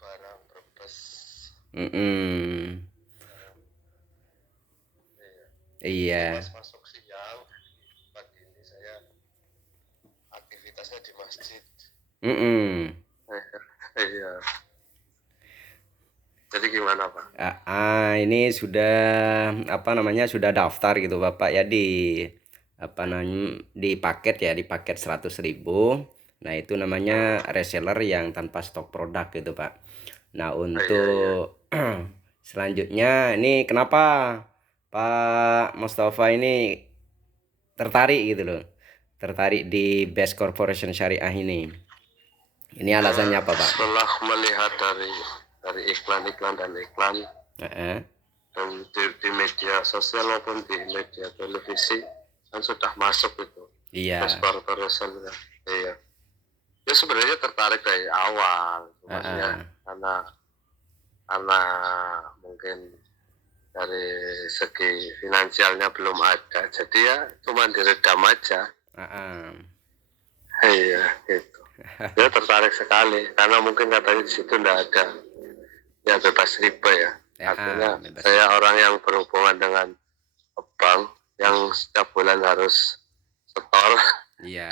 barang berbes. Mm-mm. Iya. Ini Iya. pas masuk siang, pagi ini saya aktivitasnya di masjid. Mm-mm. Iya. Jadi gimana Pak? Ini sudah apa namanya sudah daftar gitu Bapak ya di apa namanya di paket ya di paket 100.000. Nah itu namanya Hmm. reseller yang tanpa stok produk gitu Pak. Nah Iya, iya. untuk selanjutnya ini kenapa Pak Mustafa ini tertarik gitu loh, tertarik di Best Corporation Syariah ini. Ini Ya, alasannya apa Pak? setelah melihat dari iklan-iklan dan iklan Heeh. dan di media sosial maupun di media televisi kan sudah masuk itu Best Iya. Corporation ya. Iya. Ya sebenarnya tertarik dari awal, cuman ya Heeh. karena karena mungkin dari segi finansialnya belum ada, jadi ya cuma diredam aja. Heeh. Iya, gitu. Dia tertarik sekali karena mungkin katanya di situ tidak ada ya bebas riba ya. Artinya Bebas saya riba. orang yang berhubungan dengan bank yang setiap bulan harus setor. Iya.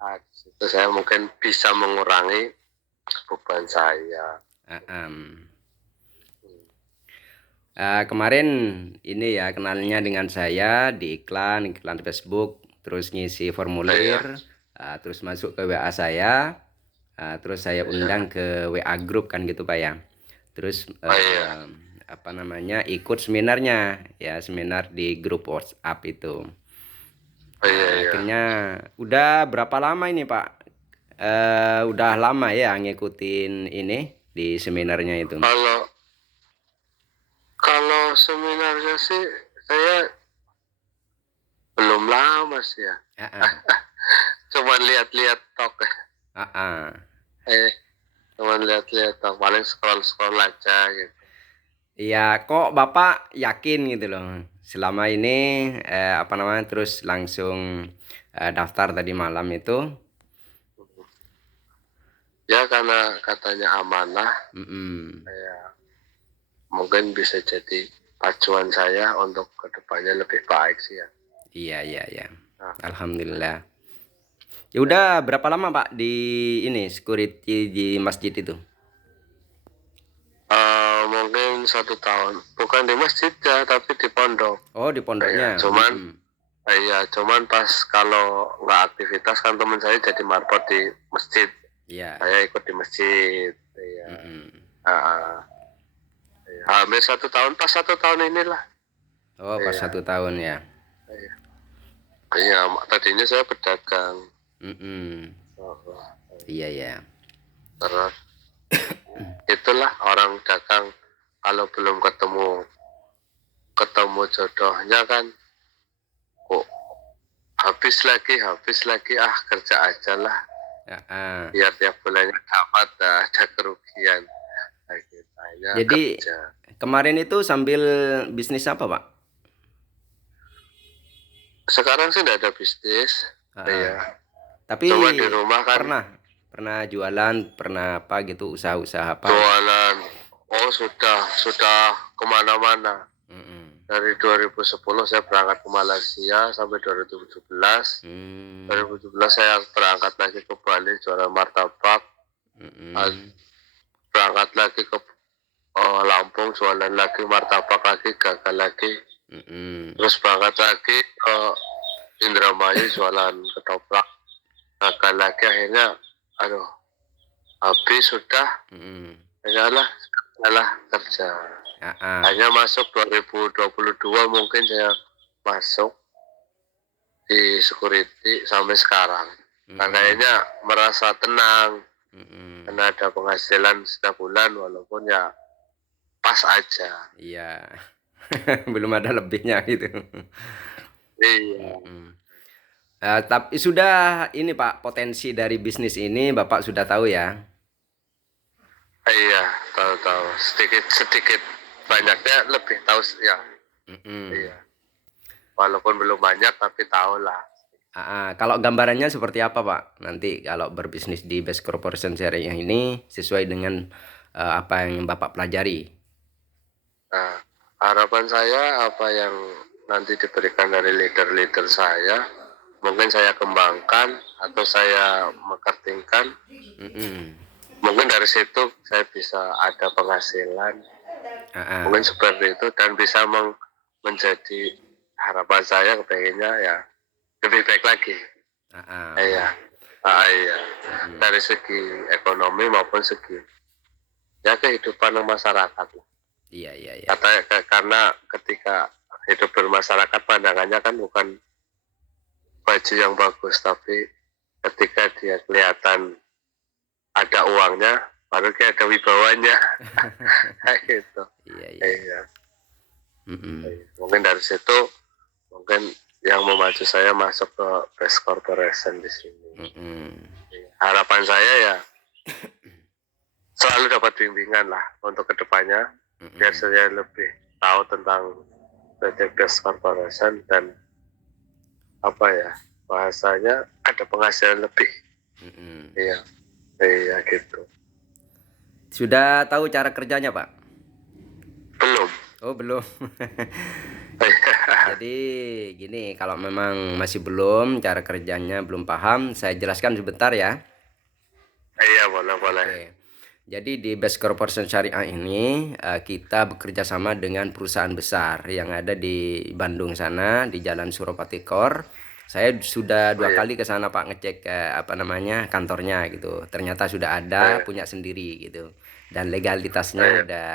Nah, itu saya mungkin bisa mengurangi beban saya. Heeh. Kemarin ini ya kenalnya dengan saya di iklan Facebook, terus ngisi Iya, formulir, terus masuk ke WA saya, terus saya undang iya, ke WA grup kan gitu Pak ya. Terus oh iya, apa namanya ikut seminarnya ya seminar di grup WhatsApp itu. oh iya, Nah iya. akhirnya udah berapa lama ini Pak? Udah lama ya ngikutin ini di seminarnya itu. Kalau kalau seminarnya sih saya belum lama sih ya. Ah, ah, Cuma lihat-lihat tok. ah, ah. Eh, cuma lihat-lihat tok. Paling scroll-scroll aja gitu. Iya, kok Bapak yakin gitu loh. Selama ini apa namanya terus langsung daftar tadi malam itu. Ya karena katanya amanah, Mm-mm. ya mungkin bisa jadi pacuan saya untuk kedepannya lebih baik sih ya. Iya, iya, iya. Nah, Alhamdulillah. Ya udah berapa lama Pak di ini security di masjid itu? mungkin 1 tahun, bukan di masjid ya, tapi di pondok. Oh, di Ya, pondoknya. cuman Mm-mm. cuman pas kalau nggak aktivitas kan teman saya jadi marpot di masjid. Iya. Saya ikut di masjid. Ya, Mm-mm. hampir 1 tahun, pas 1 tahun inilah. Oh, pas Iya, 1 tahun ya. iya. Iya, tadinya saya pedagang. Mm-mm. Oh, Iya, iya. terus itulah orang dagang kalau belum ketemu ketemu jodohnya kan kok habis lagi kerja aja lah Ah, ah. biar tiap bulannya dapat ada kerugian hanya Jadi kerja. kemarin itu sambil bisnis apa Pak? Sekarang sih tidak ada bisnis. Ah, ah. Iya, Tapi cuma di rumah kan pernah pernah jualan, pernah apa gitu usaha-usaha apa? jualan. Oh, sudah kemana-mana. Mm-mm. Dari 2010 saya berangkat ke Malaysia sampai 2017. Hmm. 2017 saya berangkat lagi ke Bali jualan martabak. Mm-mm. Berangkat lagi ke Lampung jualan lagi martabak lagi gagal lagi. Mm-mm. Terus berangkat lagi ke Indramayu jualan ketoprak gagal lagi. Akhirnya aduh habis sudah. Mm-mm. Salah kerja. Ah, ah. Hanya masuk 2022 mungkin saya masuk di security sampai sekarang. Nah, Mm-mm. kayaknya merasa tenang Mm-mm. karena ada penghasilan setiap bulan walaupun ya pas aja. Iya. Belum ada lebihnya gitu. Iya, Mm-mm. Tapi sudah ini Pak, potensi dari bisnis ini Bapak sudah tahu ya? iya, tahu-tahu sedikit sedikit banyaknya lebih tahu ya. Mm-mm. Iya, walaupun belum banyak tapi tahu lah. Kalau gambarannya seperti apa Pak? Nanti kalau berbisnis di Best Corporation Syariah ini sesuai dengan apa yang Bapak pelajari? Nah, harapan saya apa yang nanti diberikan dari leader-leader saya, mungkin saya kembangkan atau saya marketingkan. Mm-mm. Mungkin dari situ saya bisa ada penghasilan. Ah, ah. Mungkin seperti itu dan bisa menjadi harapan saya kepengennya ya lebih baik lagi. Ah, ah. Iya, iya. Mm-mm. Dari segi ekonomi maupun segi ya kehidupan masyarakat. Iya, iya, iya. Karena ketika hidup bermasyarakat pandangannya kan bukan baju yang bagus, tapi ketika dia kelihatan ada uangnya, baru dia ada wibawanya. Kayak gitu. Iya, iya. Iya. Mm-mm. Mungkin dari situ, mungkin yang memacu saya masuk ke Best Corporation di sini. Mm-mm. Harapan saya ya selalu dapat bimbingan lah untuk kedepannya, biar saya lebih tahu tentang PT Best Corporation dan apa ya bahasanya ada penghasilan lebih. Mm-mm. Iya, iya gitu. Sudah tahu cara kerjanya, Pak? Belum. Oh, belum. Jadi gini, kalau memang masih belum cara kerjanya belum paham, saya jelaskan sebentar ya. Iya, boleh, boleh. Oke. Jadi di Best Corporation Syariah ini kita bekerja sama dengan perusahaan besar yang ada di Bandung sana, di Jalan Suropati Kor. Saya sudah 2 kali ke sana Pak, ngecek apa namanya kantornya gitu. Ternyata sudah ada, punya sendiri gitu. Dan legalitasnya udah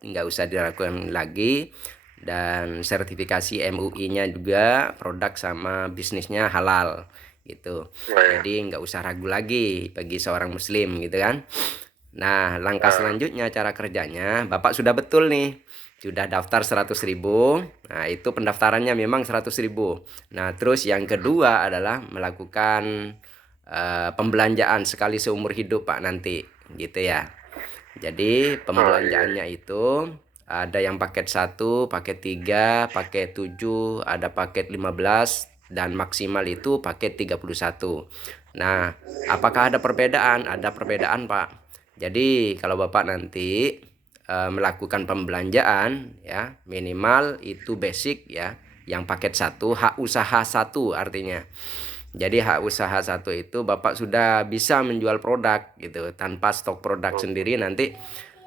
nggak usah diragukan lagi. Dan sertifikasi MUI-nya juga produk sama bisnisnya halal gitu. Jadi nggak usah ragu lagi bagi seorang muslim gitu kan. Nah, langkah selanjutnya cara kerjanya, Bapak sudah betul nih. Sudah daftar 100.000. Nah, itu pendaftarannya memang 100.000. Nah, terus yang kedua adalah melakukan pembelanjaan sekali seumur hidup Pak nanti, gitu ya. Jadi pembelanjaannya itu ada yang paket 1, paket 3, paket 7, ada paket 15 dan maksimal itu paket 31. Nah, apakah ada perbedaan? Ada perbedaan, Pak. Jadi kalau Bapak nanti melakukan pembelanjaan ya, minimal itu basic ya, yang paket 1 hak usaha 1 artinya. Jadi hak usaha 1 itu Bapak sudah bisa menjual produk gitu tanpa stok produk sendiri nanti.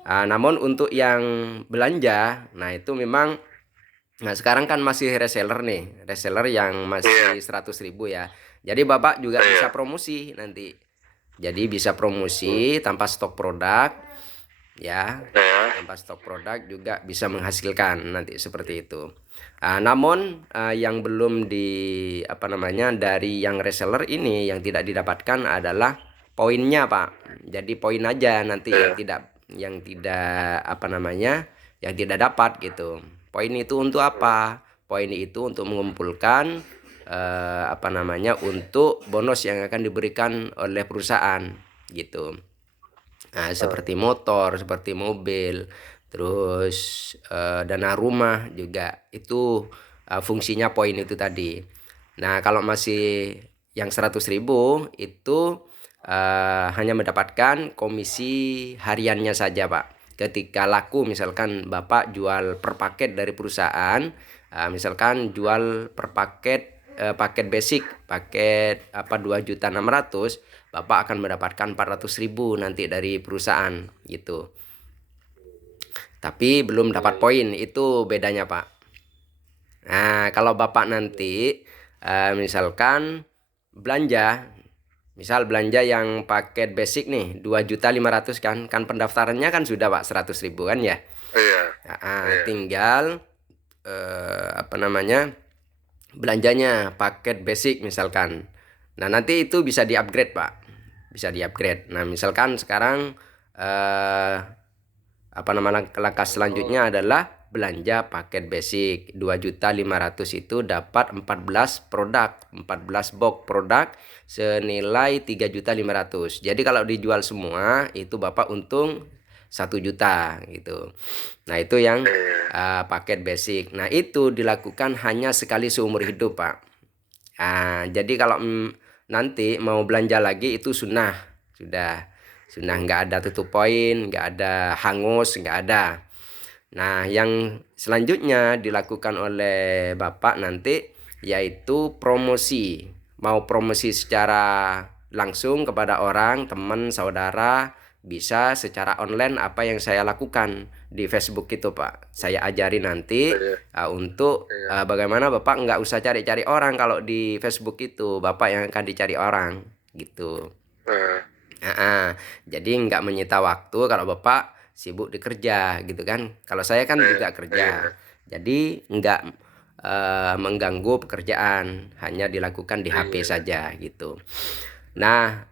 Namun untuk yang belanja, nah itu memang nah sekarang kan masih reseller nih, reseller yang masih 100.000 ya. Jadi Bapak juga bisa promosi nanti. Jadi bisa promosi tanpa stok produk ya. Tanpa stok produk juga bisa menghasilkan nanti seperti itu. Namun yang belum apa namanya dari yang reseller ini yang tidak didapatkan adalah poinnya Pak. Jadi poin aja nanti yang tidak apa namanya yang tidak dapat gitu. Poin itu untuk apa? Poin itu untuk mengumpulkan apa namanya untuk bonus yang akan diberikan oleh perusahaan gitu. Nah, seperti motor, seperti mobil, terus dana rumah juga itu fungsinya poin itu tadi. Nah, kalau masih yang 100.000 itu hanya mendapatkan komisi hariannya saja, Pak. Ketika laku misalkan Bapak jual per paket dari perusahaan, misalkan jual per paket paket basic, paket apa 2.600.000, Bapak akan mendapatkan 400.000 nanti dari perusahaan gitu. Tapi belum dapat poin, itu bedanya Pak. Nah, kalau Bapak nanti misalkan belanja, misal belanja yang paket basic nih 2.500.000 kan pendaftarannya kan sudah Pak 100.000 kan ya. Iya. Tinggal apa namanya belanjanya paket basic misalkan. Nah, nanti itu bisa di-upgrade, Pak. Bisa di-upgrade. Nah, misalkan sekarang apa namanya langkah selanjutnya adalah belanja paket basic 2.500.000 itu dapat 14 produk, 14 box produk senilai 3.500.000. Jadi kalau dijual semua itu Bapak untung 1 juta gitu. Nah, itu yang paket basic. Nah, itu dilakukan hanya sekali seumur hidup, Pak. Jadi kalau nanti mau belanja lagi itu sunnah sudah. Sudah nggak ada tutup poin, nggak ada hangus, nggak ada. Nah, yang selanjutnya dilakukan oleh Bapak nanti yaitu promosi. Mau promosi secara langsung kepada orang, teman, saudara, bisa secara online apa yang saya lakukan di Facebook itu, Pak. Saya ajari nanti iya, untuk iya. bagaimana Bapak nggak usah cari-cari orang kalau di Facebook itu, Bapak yang akan dicari orang gitu. Nah, Jadi nggak menyita waktu kalau Bapak sibuk di kerja gitu kan. Kalau saya kan iya, juga iya, kerja. Jadi nggak mengganggu pekerjaan, hanya dilakukan di HP iya, saja gitu. Nah,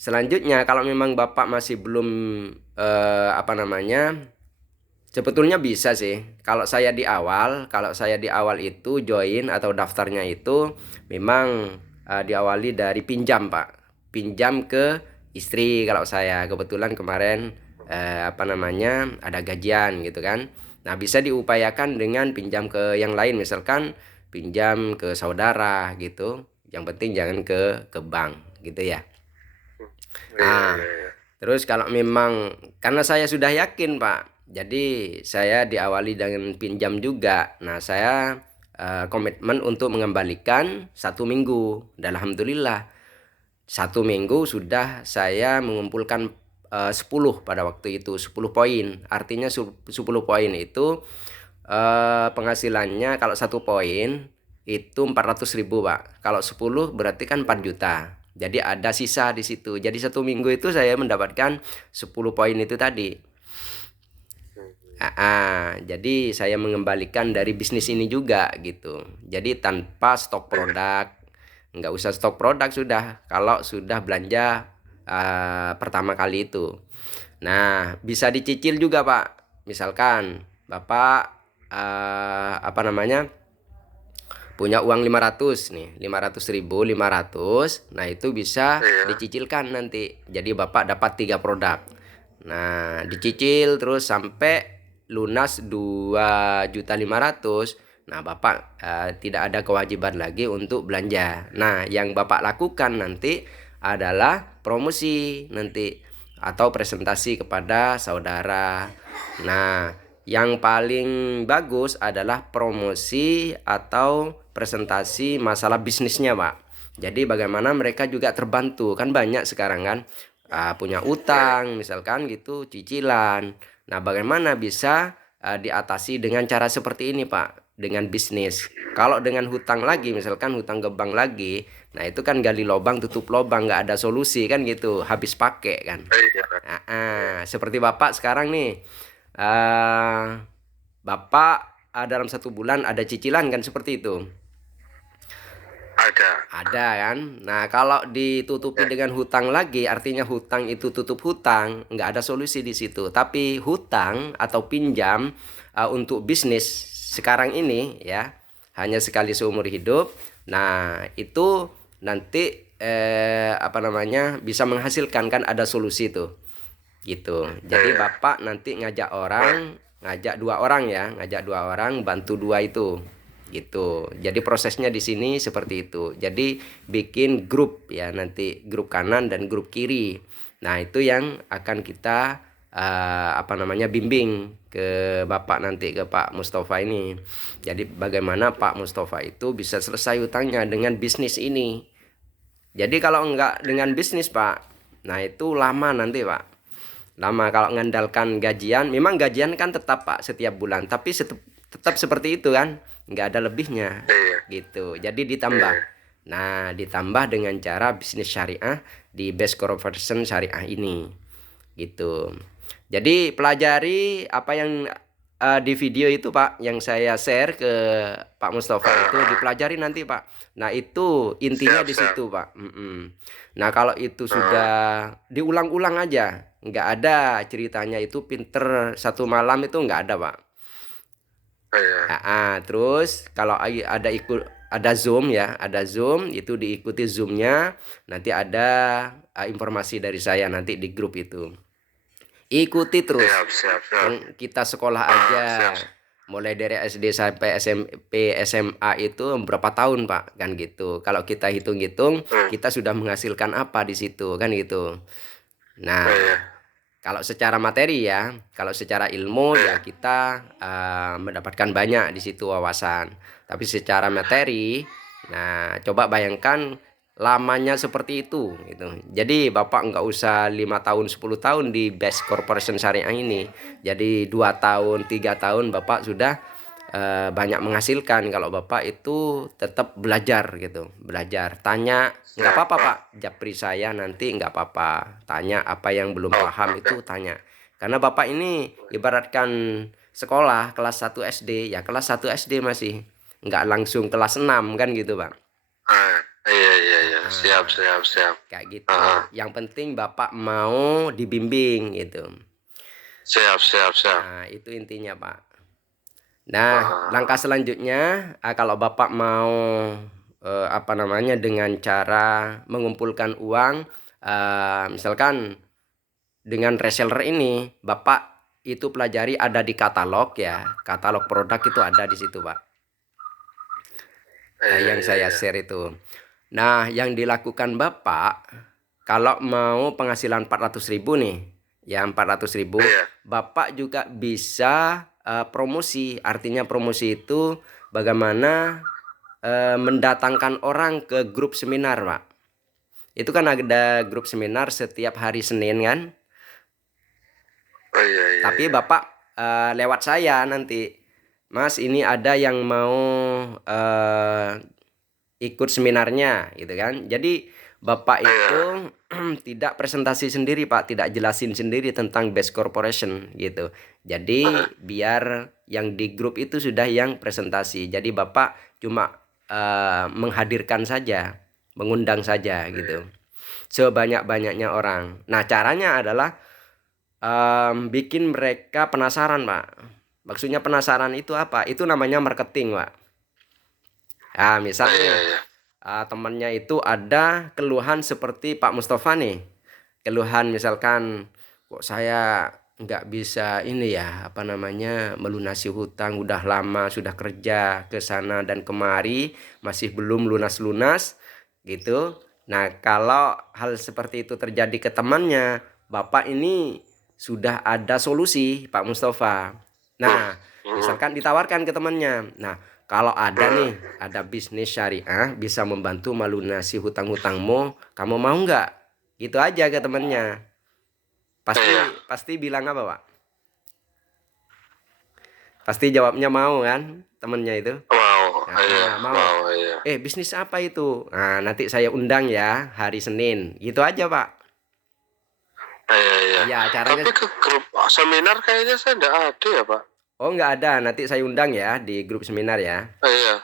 selanjutnya kalau memang Bapak masih belum apa namanya? Sebetulnya bisa sih. Kalau saya di awal itu join atau daftarnya itu memang diawali dari pinjam, Pak. Pinjam ke istri kalau saya kebetulan kemarin apa namanya ada gajian gitu kan. Nah, bisa diupayakan dengan pinjam ke yang lain, misalkan pinjam ke saudara gitu. Yang penting jangan ke bank gitu ya. iya, Ah, iya, iya. terus kalau memang karena saya sudah yakin, Pak. Jadi saya diawali dengan pinjam juga. Nah, saya komitmen untuk mengembalikan 1 minggu. Dan alhamdulillah 1 minggu sudah saya mengumpulkan 10 pada waktu itu 10 poin. Artinya 10 poin itu penghasilannya kalau 1 poin itu 400.000, Pak. Kalau 10 berarti kan 4 juta. Jadi ada sisa di situ. Jadi 1 minggu itu saya mendapatkan 10 poin itu tadi. Jadi saya mengembalikan dari bisnis ini juga gitu. Jadi tanpa stok produk, nggak usah stok produk sudah. Kalau sudah belanja pertama kali itu. Nah, bisa dicicil juga, Pak. Misalkan Bapak apa namanya punya uang 500 nih, 500.000, 500. Nah, itu bisa Iya. dicicilkan nanti. Jadi Bapak dapat 3 produk. Nah, dicicil terus sampai lunas 2.500.000. Nah, Bapak tidak ada kewajiban lagi untuk belanja. Nah, yang Bapak lakukan nanti adalah promosi nanti atau presentasi kepada saudara. Nah, yang paling bagus adalah promosi atau presentasi masalah bisnisnya, Pak. Jadi bagaimana mereka juga terbantu, kan banyak sekarang kan punya utang misalkan gitu, cicilan. Nah, bagaimana bisa diatasi dengan cara seperti ini, Pak? Dengan bisnis. Kalau dengan hutang lagi, misalkan hutang ke bank lagi, nah itu kan gali lubang tutup lubang, nggak ada solusi kan gitu, habis pakai kan. Iya, Seperti Bapak sekarang nih, eh Bapak dalam 1 bulan ada cicilan kan seperti itu. ada. Ada kan. Nah, kalau ditutupi Ya, dengan hutang lagi, artinya hutang itu tutup hutang, nggak ada solusi di situ. Tapi hutang atau pinjam untuk bisnis sekarang ini ya hanya sekali seumur hidup. Nah, itu nanti apa namanya bisa menghasilkan kan ada solusi tuh gitu. Jadi iya, Bapak nanti ngajak 2 orang ya, ngajak 2 orang bantu 2 itu gitu. Jadi prosesnya di sini seperti itu. Jadi bikin grup ya, nanti grup kanan dan grup kiri. Nah, itu yang akan kita apa namanya bimbing ke Bapak nanti, ke Pak Mustafa ini. Jadi bagaimana Pak Mustafa itu bisa selesai utangnya dengan bisnis ini. Jadi kalau enggak dengan bisnis, Pak, nah itu lama nanti, Pak. Lama kalau mengandalkan gajian, memang gajian kan tetap, Pak, setiap bulan, tapi tetap seperti itu kan, nggak ada lebihnya iya, gitu. Jadi ditambah. iya, Nah, ditambah dengan cara bisnis syariah di Best Conversion Syariah ini gitu. Jadi pelajari apa yang di video itu, Pak, yang saya share ke Pak Mustafa itu dipelajari nanti, Pak. Nah, itu intinya siap, di siap. situ, Pak. Nah, kalau itu Ah, sudah diulang-ulang aja, nggak ada ceritanya itu pinter 1 malam itu nggak ada, Pak. iya, Terus kalau ada Zoom ya, ada Zoom itu diikuti Zoomnya, nanti ada informasi dari saya nanti di grup itu. Ikuti terus. siap, siap, siap. Kan kita sekolah aja Siap. mulai dari SD sampai SMP SMA itu berapa tahun, Pak, kan gitu. Kalau kita hitung-hitung Hmm, kita sudah menghasilkan apa di situ kan gitu. Nah, iya, kalau secara materi ya, kalau secara ilmu iya, ya kita mendapatkan banyak di situ wawasan. Tapi secara materi, nah coba bayangkan lamanya seperti itu gitu. Jadi Bapak nggak usah 5 tahun 10 tahun di Best Corporation Syariah ini. Jadi 2 tahun 3 tahun Bapak sudah banyak menghasilkan kalau Bapak itu tetap belajar gitu. Belajar, tanya, nggak siap, apa-apa Pak. Pak, japri saya nanti nggak apa-apa. Tanya apa yang belum Oke, paham oke. itu tanya. Karena Bapak ini ibaratkan sekolah kelas 1 SD, ya kelas 1 SD masih nggak langsung kelas 6 kan gitu Pak. Ah, iya, iya, iya. Siap, Nah, siap, siap. kayak Ah, gitu. Yang penting Bapak mau dibimbing gitu. siap, siap, siap. Nah, itu intinya Pak. Nah, langkah Ah, selanjutnya kalau Bapak mau apa namanya dengan cara mengumpulkan uang, misalkan dengan reseller ini, Bapak itu pelajari ada di katalog ya, katalog produk itu ada di situ, Pak. iya, Yang iya, saya iya. share itu. Nah, yang dilakukan Bapak kalau mau penghasilan 400.000 nih, ya 400.000, Iya, Bapak juga bisa promosi. Artinya promosi itu bagaimana mendatangkan orang ke grup seminar, Pak. Itu kan ada grup seminar setiap hari Senin kan. oh, iya, iya, Tapi iya. Bapak lewat saya nanti, Mas ini ada yang mau eh, ikut seminarnya gitu kan. Jadi Bapak Iya, itu tidak presentasi sendiri Pak, tidak jelasin sendiri tentang Best Corporation gitu. ah, Jadi biar yang di grup itu sudah yang presentasi. Jadi Bapak cuma menghadirkan saja, mengundang saja iya, gitu. Sebanyak-banyaknya orang. Nah, caranya adalah bikin mereka penasaran, Pak. Maksudnya penasaran itu apa? Itu namanya marketing, Pak. Nah, misal iya, nih, iya. temannya itu ada keluhan seperti Pak Mustafa nih. Keluhan misalkan, kok saya nggak bisa ini ya, apa namanya, melunasi hutang udah lama, sudah kerja ke sana dan kemari, masih belum lunas-lunas, gitu. Nah, kalau hal seperti itu terjadi ke temannya, Bapak ini sudah ada solusi, Pak Mustafa. Hmm, Nah, hmm, misalkan ditawarkan ke temannya. Nah, kalau ada hmm. nih, ada bisnis syariah bisa membantu melunasi hutang-hutangmu, kamu mau nggak? Gitu aja ke temennya. Iya, Pasti pasti bilang apa, Pak? Pasti jawabnya mau kan, temennya itu. mau, iya, Mau. mau, iya. Bisnis apa itu? Nah, nanti saya undang ya hari Senin. Gitu aja, Pak. Iya, iya. Iya, caranya. Tapi ke grup seminar kayaknya saya nggak ada ya, Pak. Oh, nggak ada. Nanti saya undang ya di grup seminar ya. Iya,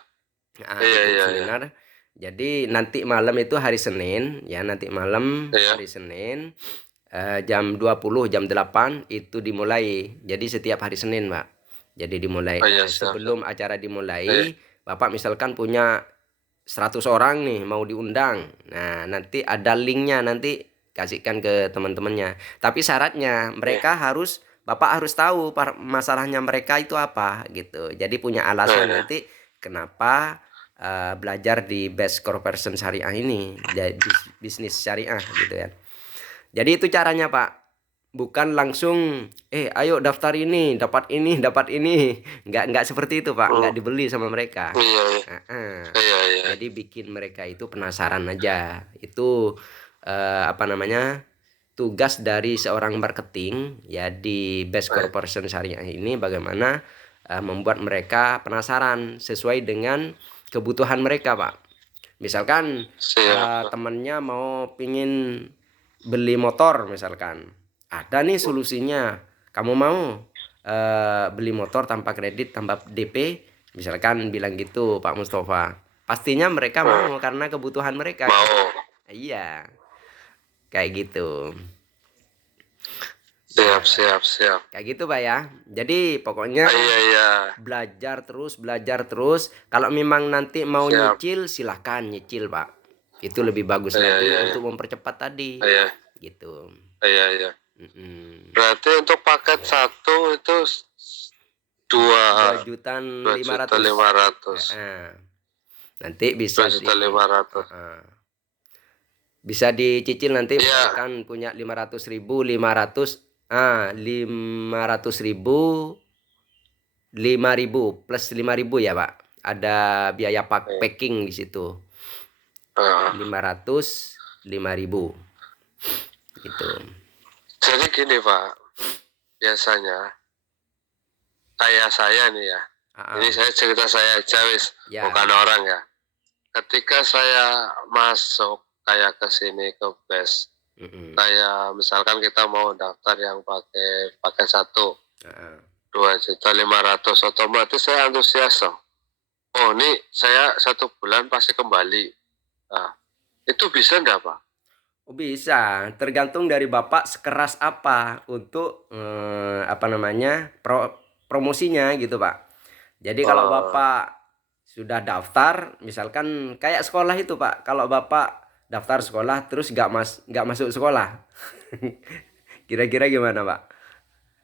Di iya, grup iya, iya. seminar. Jadi nanti malam itu hari Senin ya, nanti malam Iya, hari Senin jam 20 jam 8 itu dimulai. Jadi setiap hari Senin, Pak. Jadi dimulai. oh, iya, Nah, siap, siap. sebelum acara Iya, dimulai, Bapak misalkan punya 100 orang nih mau diundang. Nah, nanti ada linknya nanti kasihkan ke teman-temannya. Tapi syaratnya iya, mereka harus Bapak harus tahu masalahnya mereka itu apa gitu. Jadi punya alasan iya, nanti kenapa belajar di Best Corporation Syariah ini, jadi bisnis syariah gitu ya. Jadi itu caranya Pak. Bukan langsung ayo daftar ini, dapat ini, dapat ini. Nggak seperti itu Pak, hmm, nggak dibeli sama mereka. iya, iya, Heeh. iya, iya, Jadi bikin mereka itu penasaran aja. Itu apa namanya? Tugas dari seorang marketing ya di Best iya. Corporation Syariah ini bagaimana membuat mereka penasaran sesuai dengan kebutuhan mereka, Pak. Misalkan Siap, Pak. temennya mau pingin beli motor misalkan. Ada nih solusinya. Kamu mau beli motor tanpa kredit, tanpa DP? Misalkan bilang gitu Pak Mustafa. Pastinya mereka Hmm, mau karena kebutuhan mereka kan. mau. Iya, kayak gitu. Siap, Nah, siap, siap. kayak gitu Pak ya. Jadi pokoknya Iya, iya. belajar terus. Kalau memang nanti mau Siap. nyicil, silahkan nyicil Pak. Itu lebih bagus Iya, lagi iya, iya. untuk mempercepat tadi. Iya, Gitu. iya, iya. Mm-mm. Berarti untuk paket satu itu Dua dua juta dua lima juta ratus. lima ratus, Nanti bisa dua juta di lima ratus. uh-uh. Bisa dicicil nanti Iya, misalkan punya 500.000, 500.000, 5.000 plus 5.000 ya Pak. Ada biaya iya. packing di situ. Heeh. 500, 5.000 gitu. Jadi gini Pak, biasanya kayak saya nih ya. Ini Ah, saya cerita saya aja wis, bukan ya. orang ya. Ketika saya masuk kayak ke sini ke BES, Mm-mm. kayak misalkan kita mau daftar yang pakai pakai 2.500.000, otomatis saya antusias loh. Oh ini saya 1 bulan pasti kembali. Nah, itu bisa enggak Pak? Oh, bisa, tergantung dari Bapak sekeras apa untuk apa namanya promosinya gitu Pak. Jadi kalau Oh, Bapak sudah daftar, misalkan kayak sekolah itu Pak, kalau Bapak daftar sekolah terus nggak masuk sekolah, kira-kira gimana Pak?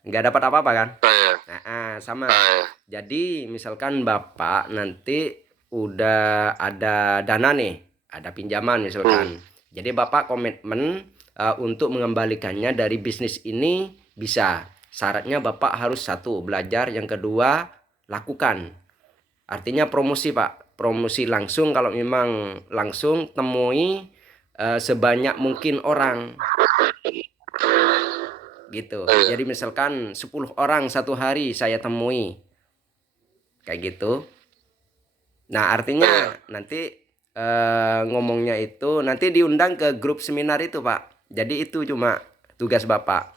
Nggak dapat apa-apa kan? saya, Sama. saya, Jadi misalkan Bapak nanti udah ada dana nih, ada pinjaman hmm, misalkan. Jadi Bapak komitmen untuk mengembalikannya dari bisnis ini bisa. Syaratnya Bapak harus satu, belajar, yang kedua lakukan. Artinya promosi Pak, promosi langsung kalau memang langsung temui sebanyak mungkin orang gitu. saya, Jadi misalkan 10 orang satu hari saya temui kayak gitu. Nah, saya. artinya nanti ngomongnya itu nanti diundang ke grup seminar itu, Pak. Jadi itu cuma tugas Bapak.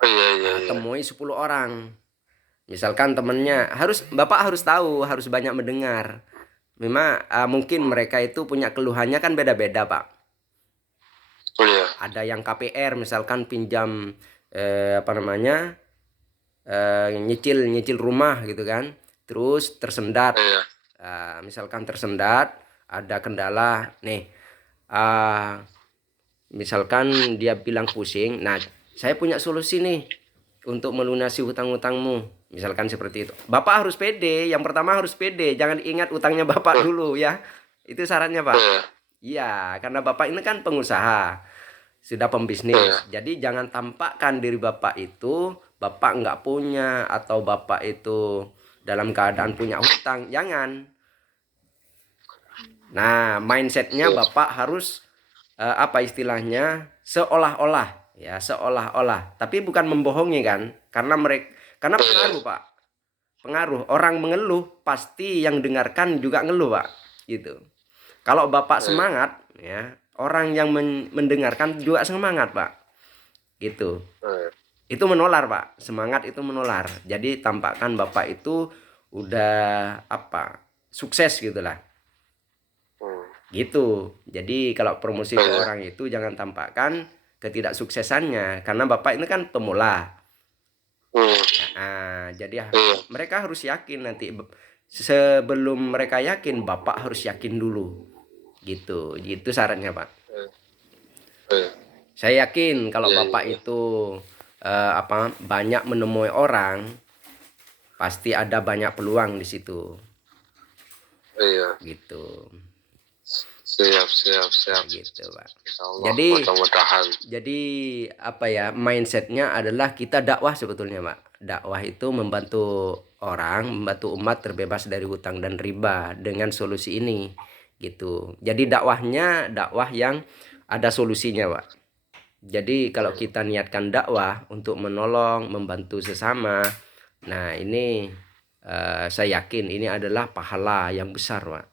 Oh, iya, iya, Nah, iya. temui 10 orang. Misalkan temennya Bapak harus tahu, harus banyak mendengar. Memang mungkin mereka itu punya keluhannya kan beda-beda, Pak. Oh, iya, Ada yang KPR misalkan pinjam apa namanya? Nyicil nyicil rumah gitu kan. Terus tersendat. iya, Misalkan tersendat, ada kendala nih, ah, misalkan dia bilang pusing, nah saya punya solusi nih untuk melunasi hutang-hutangmu, misalkan seperti itu. Bapak harus pede, yang pertama harus pede, jangan ingat utangnya Bapak oh, dulu ya, itu syaratnya Pak. iya, Iya, karena Bapak ini kan pengusaha, sudah iya, pembisnis, jadi jangan tampakkan diri Bapak itu Bapak nggak punya atau Bapak itu dalam keadaan punya hutang, jangan. Nah, mindsetnya siap, Bapak harus apa istilahnya, seolah-olah ya, seolah-olah. Tapi bukan membohongi kan? Karena iya, pengaruh Pak, pengaruh. Orang mengeluh pasti yang dengarkan juga ngeluh Pak, gitu. Kalau Bapak iya, semangat ya, orang yang mendengarkan juga semangat Pak, gitu. iya, Itu menular Pak, semangat itu menular. Jadi tampakkan Bapak itu udah apa, sukses gitulah. hmm, Gitu. Jadi kalau promosi ke iya, orang itu jangan tampakkan ketidaksuksesannya karena Bapak ini kan pemula. hmm, Jadi iya, mereka harus yakin nanti sebelum mereka yakin Bapak harus yakin dulu. Gitu. Gitu syaratnya, Pak. iya, iya, Saya yakin kalau iya, Bapak iya, itu apa banyak menemui orang, pasti ada banyak peluang di situ. iya, Gitu. siap, siap, siap. Gitu, Pak. Insya Allah, Jadi mudah-mudahan. Jadi apa ya, mindsetnya adalah kita dakwah sebetulnya Pak. Dakwah itu membantu orang, membantu umat terbebas dari hutang dan riba dengan solusi ini gitu. Jadi dakwahnya dakwah yang ada solusinya Pak. Jadi kalau Hmm, kita niatkan dakwah untuk menolong, membantu sesama, nah ini saya yakin ini adalah pahala yang besar Pak.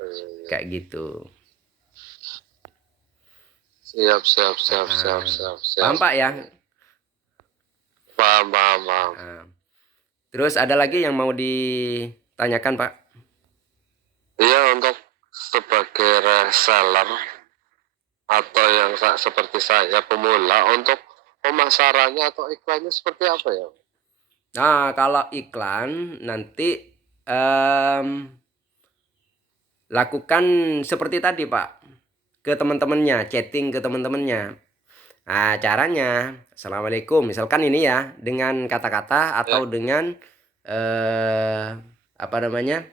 iya, iya. Kayak gitu. Siap, siap, siap, siap, Ah, siap, paham siap. Pak ya? Paham, paham, paham. Ah. Terus ada lagi yang mau ditanyakan, Pak? Iya, untuk sebagai reseller atau yang seperti saya pemula, untuk pemasarannya atau iklannya seperti apa ya? Nah, kalau iklan nanti em, lakukan seperti tadi, Pak. Ke teman-temannya, chatting ke teman-temannya. Nah, caranya, Assalamualaikum. Misalkan ini ya, dengan kata-kata Ya, atau dengan apa namanya?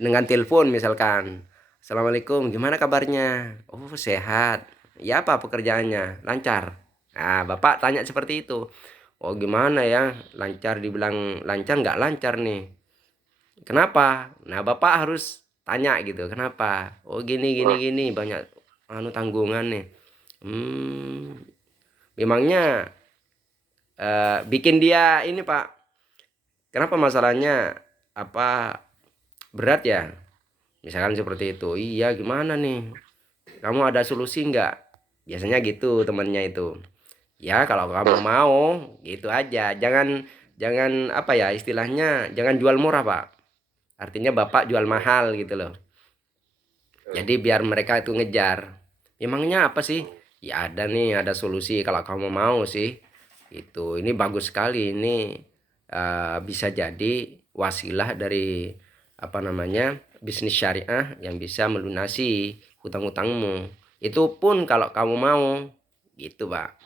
Dengan telepon misalkan. Assalamualaikum, gimana kabarnya? Oh, sehat. Ya, apa pekerjaannya? Lancar. Nah, Bapak tanya seperti itu. Oh, gimana ya? Lancar, dibilang lancar nggak lancar nih. Kenapa? Nah, Bapak harus tanya gitu. Kenapa? Oh, gini gini Wah, gini, banyak tanggungan nih. Hmm, memangnya bikin dia ini, Pak. Kenapa masalahnya? Apa berat ya? Misalkan seperti itu. Iya, gimana nih? Kamu ada solusi nggak? Biasanya gitu temennya itu. Ya kalau kamu wah, mau gitu aja. Jangan jangan apa ya istilahnya jangan jual murah Pak. Artinya Bapak jual wah, mahal gitu loh. wah, Jadi biar mereka itu ngejar. Emangnya apa sih? Ya ada nih ada solusi kalau kamu mau sih. Itu ini bagus sekali ini bisa jadi wasilah dari apa namanya bisnis syariah yang bisa melunasi hutang-hutangmu. Itu pun kalau kamu mau gitu Pak.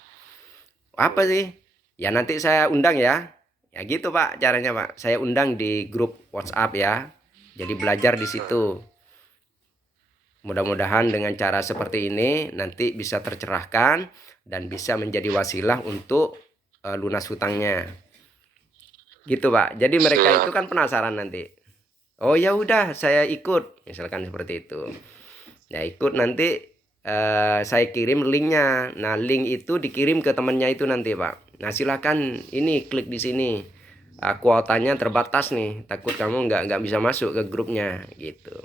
Apa wah. sih? Ya nanti saya undang ya. Ya gitu Pak caranya Pak. Saya undang di grup WhatsApp ya. Jadi belajar di situ. Mudah-mudahan dengan cara seperti ini nanti bisa tercerahkan dan bisa menjadi wasilah untuk lunas hutangnya. Gitu Pak. Jadi mereka itu Siap. kan penasaran nanti. Oh ya udah saya ikut. Misalkan seperti itu. Ya ikut nanti saya kirim linknya. Nah link itu dikirim ke temannya itu nanti Pak. Nah silakan ini klik di sini. Kuotanya terbatas nih. Takut kamu nggak bisa masuk ke grupnya gitu.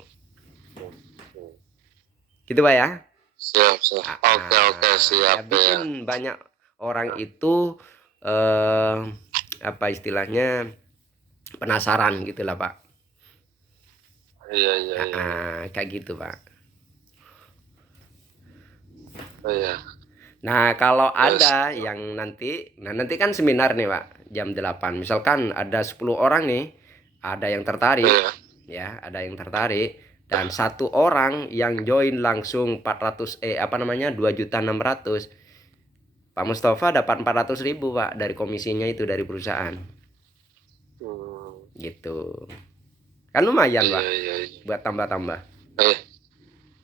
Gitu Pak ya. Siap, siap. Oke, oke, Ya siap ya. bikin banyak orang itu eh, apa istilahnya penasaran gitulah Pak. Iya, iya, iya, iya. Kayak gitu Pak. Oh, iya. Nah, kalau Terus, ada yang nanti kan seminar nih Pak, jam 8. Misalkan ada 10 orang nih, ada yang tertarik, iya. ya, ada yang tertarik, dan satu orang yang join langsung 400, apa namanya, 2.600.000, Pak Mustafa dapat 400.000 Pak dari komisinya itu dari perusahaan, Hmm, gitu. Kan lumayan iya, Pak, iya, iya. buat tambah-tambah. Eh,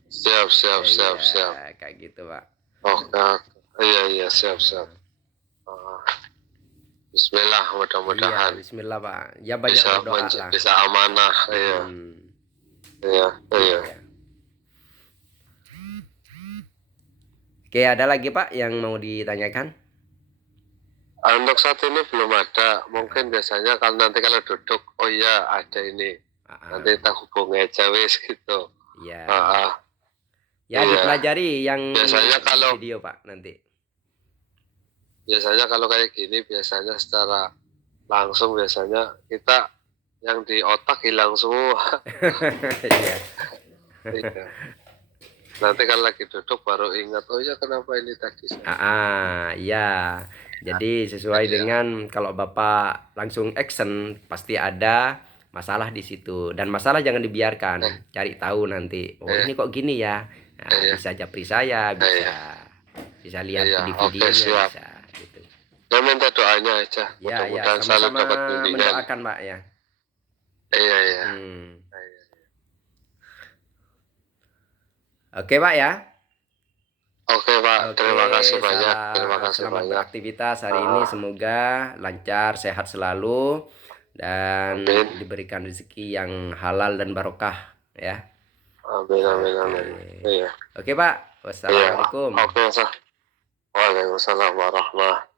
siap, siap, Ya, siap, iya, siap. kayak gitu Pak. Oke, oke. Iya, iya, siap, siap. Ah, Bismillah, Iya, mudah-mudahan Bismillah Pak. Ya banyak bisa berdoa lah. bisa amanah. Iya, Mm-mm. iya, Iya iya. ya. Oke, ada lagi Pak yang mau ditanyakan? Untuk saat ini belum ada. Mungkin Ah, biasanya kalau nanti kalau duduk, oh iya ada ini. ah, Nanti ah. kita hubungi aja wis gitu. Ah, Iya. ah, Ya iya. dipelajari yang Biasanya di kalau video Pak nanti. biasanya kalau kayak gini biasanya secara langsung biasanya kita yang di otak hilang semua. Iya. Iya. Nanti kalau lagi duduk baru ingat, oh iya kenapa ini tadi saya. Ya. Jadi sesuai Iya, dengan kalau Bapak langsung action pasti ada masalah di situ dan masalah jangan eh, dibiarkan. Cari tahu nanti. Oh, iya, ini kok gini ya? Nah, iya, bisa japri saya, iya, bisa lihat iya. di Oke videonya siap. bisa gitu. Ya minta doanya aja. Ya, ya, Mudah-mudahan selalu sama-sama dapat bimbingan. mendoakan Pak ya. Iya, iya. Hmm. Iya. Oke Pak ya. Oke Pak, Oke, terima kasih banyak. Terima kasih selamat banyak. beraktivitas hari ini. Ah, Semoga lancar, sehat selalu, dan amin. diberikan rezeki yang halal dan barokah ya. Amin, amin, Oke, amin. Iya, oke Pak. iya. Wassalamualaikum. Oke, Waalaikumsalam warahmatullahi